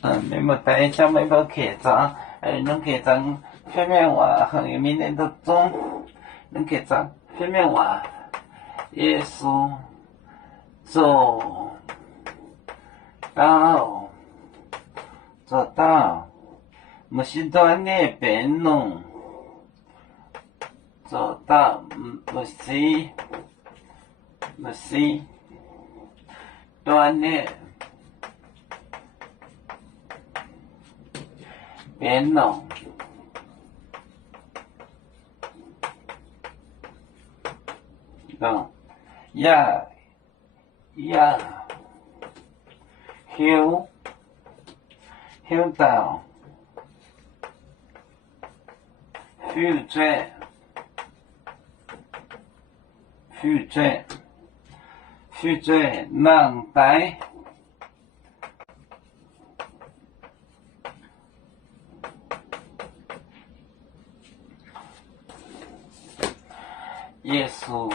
每么带小每么客章，能客章片面话和明年的中，能客章片面话，耶稣走到不是断的变弄，走到不是断的变弄，呀休到负罪能带耶稣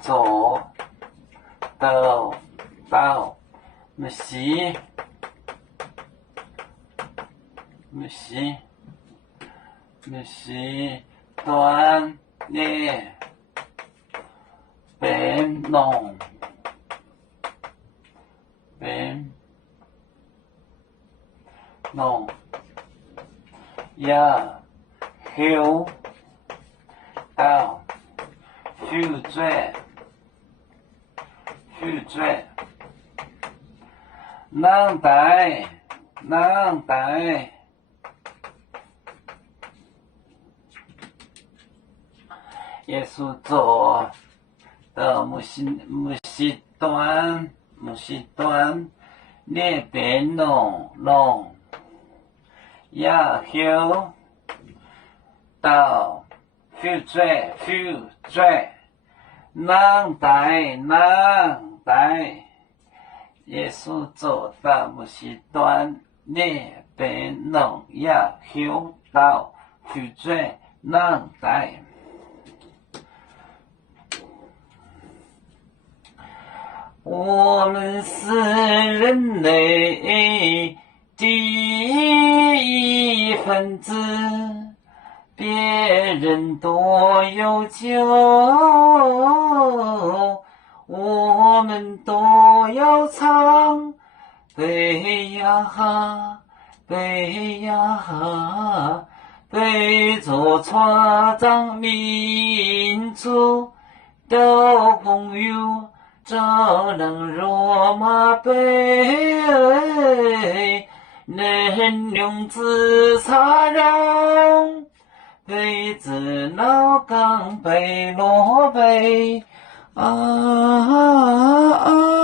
走到不是断的变弄呀休到负罪能带耶稣走的不是断那边弄呀休到负罪能带耶稣走的不是断那边弄呀休到负罪能带。我们是人类第一分子，别人都有救，我们都要唱背呀背着船长民族的朋友，这能罗马杯，能用自擦让杯子老钢杯罗杯啊。